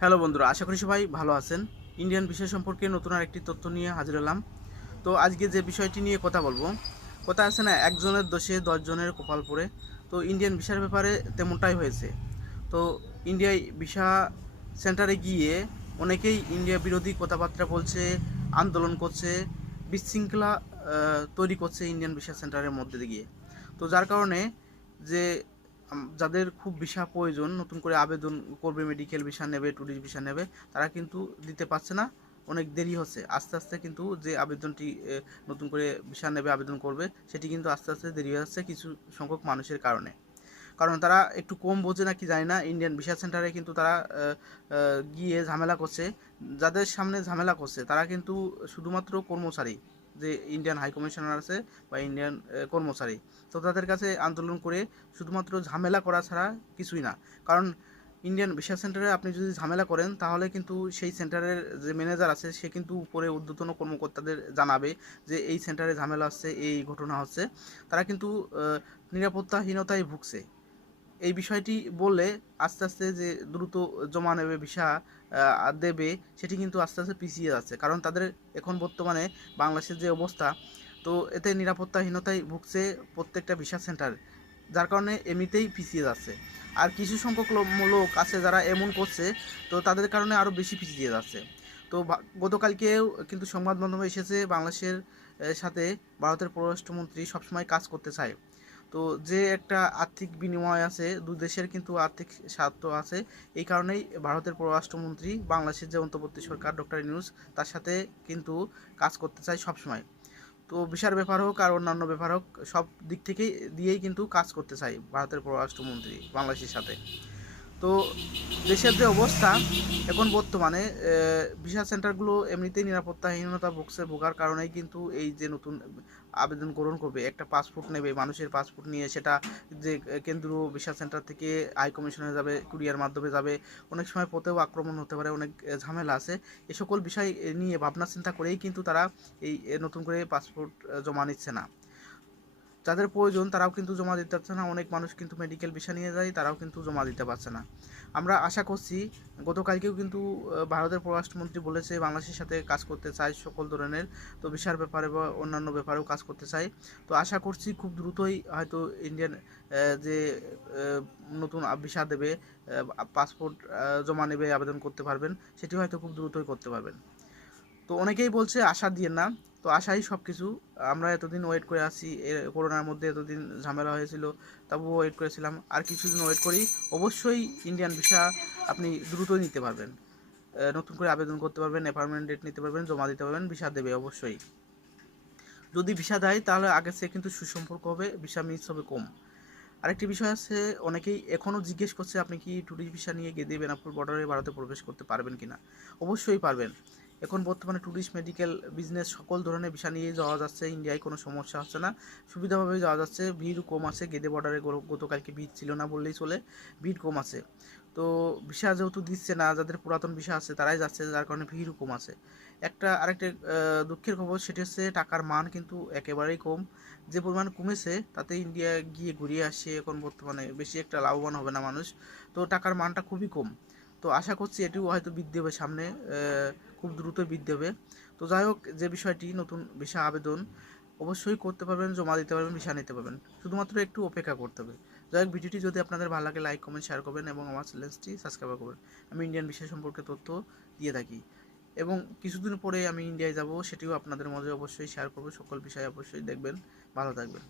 Hello বন্ধুরা, আশা করি সবাই ভালো আছেন। ইন্ডিয়ান বিষয় সম্পর্কে নতুন আর একটি তথ্য নিয়ে হাজির হলাম। তো আজকে যে বিষয়টি নিয়ে কথা বলব, কথা আছে না, একজনের দোষে দশজনের কপাল পড়ে। তো ইন্ডিয়ান ভিসার ব্যাপারে তেমনটাই হয়েছে। তো ইন্ডিয়ায় ভিসা সেন্টারে গিয়ে অনেকেই ইন্ডিয়া বিরোধী কথাবার্তা বলছে, আন্দোলন করছে, বিশৃঙ্খলা তৈরি করছে ইন্ডিয়ান ভিসা সেন্টারের মধ্যে দিয়ে। তো যার কারণে যে যাদের খুব ভিসা প্রয়োজন, নতুন করে আবেদন করবে মেডিকেল ভিসা নেবে ট্যুরিস্ট ভিসা নেবে, তারা কিন্তু দিতে পারছে না। অনেক দেরি হচ্ছে। আস্তে আস্তে কিন্তু যে আবেদনটি নতুন করে ভিসা নেবে, আবেদন করবে, সেটি কিন্তু আস্তে আস্তে দেরি হয়ে যাচ্ছে কিছু সংখ্যক মানুষের কারণে। কারণ তারা একটু কম বোঝে নাকি জানি না ইন্ডিয়ান ভিসা সেন্টারে কিন্তু তারা গিয়ে ঝামেলা করছে। যাদের সামনে ঝামেলা করছে, তারা কিন্তু শুধুমাত্র কর্মচারী। যে ইন্ডিয়ান হাই কমিশনার আছে বা ইন্ডিয়ান কর্মচারী, তো তাদের কাছে আন্দোলন করে শুধুমাত্র ঝামেলা করা ছাড়া কিছুই না। কারণ ইন্ডিয়ান ভিসা সেন্টারে আপনি যদি ঝামেলা করেন, তাহলে কিন্তু সেই সেন্টারের যে ম্যানেজার আছে, সে কিন্তু উপরে ঊর্ধ্বতন কর্মকর্তাদের জানাবে যে এই সেন্টারে ঝামেলা হচ্ছে, এই ঘটনা হচ্ছে। তারা কিন্তু নিরাপত্তাহীনতায় ভুগছে। এই বিষয়টি বললে আস্তে আস্তে যে দ্রুত জমা নেবে ভিসা দেবে, সেটি কিন্তু আস্তে আস্তে পিছিয়ে যাচ্ছে। কারণ তাদের এখন বর্তমানে বাংলাদেশের যে অবস্থা, তো এতে নিরাপত্তাহীনতায় ভুগছে প্রত্যেকটা ভিসা সেন্টার, যার কারণে এমনিতেই পিছিয়ে যাচ্ছে। আর কিছু সংখ্যক লোক আছে যারা এমন করছে, তো তাদের কারণে আরও বেশি পিছিয়ে যাচ্ছে। তো গতকালকেও কিন্তু সংবাদ মাধ্যমে এসেছে বাংলাদেশের সাথে ভারতের পররাষ্ট্রমন্ত্রী সবসময় কাজ করতে চায়। তো যে একটা আর্থিক বিনিময় আছে, দু দেশের কিন্তু আর্থিক স্বার্থ আছে। এই কারণেই ভারতের পররাষ্ট্রমন্ত্রী, বাংলাদেশের যে অন্তর্বর্তী সরকার, ডক্টর নিউজ তার সাথে কিন্তু কাজ করতে চায় সবসময়। তো বিশাল ব্যাপার হোক আর অন্যান্য ব্যাপার হোক, সব দিক থেকেই দিয়েই কিন্তু কাজ করতে চাই ভারতের পররাষ্ট্রমন্ত্রী, বাংলাদেশের সাথে। তো দেশের যে অবস্থা এখন বর্তমানে ভিসা সেন্টারগুলো এমনিতেই নিরাপত্তাহীনতা ভুগছে, ভোগার কারণেই কিন্তু এই যে নতুন আবেদন গ্রহণ করবে, একটা পাসপোর্ট নেবে, মানুষের পাসপোর্ট নিয়ে সেটা যে কেন্দ্রীয় ভিসা সেন্টার থেকে আই কমিশনে যাবে কুরিয়ার মাধ্যমে যাবে, অনেক সময় পথেও আক্রমণ হতে পারে, অনেক ঝামেলা আছে। এ সকল বিষয় নিয়ে ভাবনা চিন্তা করেই কিন্তু তারা এই নতুন করে পাসপোর্ট জমা নিচ্ছে না। যাদের প্রয়োজন, তারাও কিন্তু জমা দিতে পারছে না। অনেক মানুষ কিন্তু মেডিকেল ভিসা নিয়ে যায়, তারাও কিন্তু জমা দিতে পারছে না। আমরা আশা করছি, গতকালকেও কিন্তু ভারতের পররাষ্ট্রমন্ত্রী বলেছে, বাংলাদেশের সাথে কাজ করতে চায় সকল ধরনের, তো ভিসার ব্যাপারে বা অন্যান্য ব্যাপারেও কাজ করতে চায়। তো আশা করছি খুব দ্রুতই হয়তো ইন্ডিয়ান যে নতুন ভিসা দেবে পাসপোর্ট জমা নেবে, আবেদন করতে পারবেন, সেটি হয়তো খুব দ্রুতই করতে পারবেন। তো অনেকেই বলছে আশা দিয়ে না। তো আশাই সব কিছু আমরা এতদিন ওয়েট করে আসছি এ করোনার মধ্যে এতদিন ঝামেলা হয়েছিল, তবুও ওয়েট করেছিলাম। আর কিছুদিন ওয়েট করি, অবশ্যই ইন্ডিয়ান ভিসা আপনি দ্রুতই নিতে পারবেন। নতুন করে আবেদন করতে পারবেন অ্যাপার্টমেন্ট ডেট নিতে পারবেন, জমা দিতে পারবেন ভিসা দেবে অবশ্যই। যদি ভিসা দেয়, তাহলে আগের থেকে কিন্তু সুসম্পর্ক হবে ভিসা মিস হবে কম। আরেকটি বিষয় আছে, অনেকেই এখনও জিজ্ঞেস করছে, আপনি কি ট্যুরিস্ট ভিসা নিয়ে গেদে বেনাপুর বর্ডারে ভারতে প্রবেশ করতে পারবেন কিনা? অবশ্যই পারবেন। এখন বর্তমানে ট্যুরিস্ট মেডিকেল, বিজনেস সকল ধরনের ভিসা নিয়ে যাওয়া যাচ্ছে। ইন্ডিয়ায় কোনো সমস্যা হচ্ছে না। সুবিধাভাবে যাওয়া যাচ্ছে। ভিড় কম আছে। গেদে বর্ডারে গতকালকে ভিড় ছিল না বললেই চলে। ভিড় কম আছে। তো ভিসা যেহেতু দিচ্ছে না, যাদের পুরাতন ভিসা আছে তারাই যাচ্ছে, যার কারণে ভিড়ও কম আছে। একটা আরেকটা দুঃখের খবর সেটি হচ্ছে টাকার মান কিন্তু একেবারেই কম। যে পরিমাণ কমেছে তাতে ইন্ডিয়া গিয়ে ঘুরিয়ে আসে এখন বর্তমানে। বেশি একটা লাভবান হবে না মানুষ। তো টাকার মানটা খুবই কম। তো আশা করছি এটিও হয়তো বৃদ্ধি হবে সামনে খুব দ্রুত বৃদ্ধি হবে তো যাই হোক, যে বিষয়টি নতুন ভিসা আবেদন, অবশ্যই করতে পারবেন, জমা দিতে পারবেন, ভিসা নিতে পারবেন। শুধুমাত্র একটু অপেক্ষা করতে হবে। যাই হোক, ভিডিওটি যদি আপনাদের ভালো লাগে লাইক কমেন্ট শেয়ার করবেন এবং আমার চ্যানেলটি সাবস্ক্রাইব করবেন। আমি ইন্ডিয়ান বিষয় সম্পর্কে তথ্য দিয়ে থাকি। এবং কিছুদিন পরে আমি ইন্ডিয়ায় যাব, সেটিও আপনাদের মাঝে অবশ্যই শেয়ার করব। সকল বিষয় অবশ্যই দেখবেন। ভালো থাকবেন।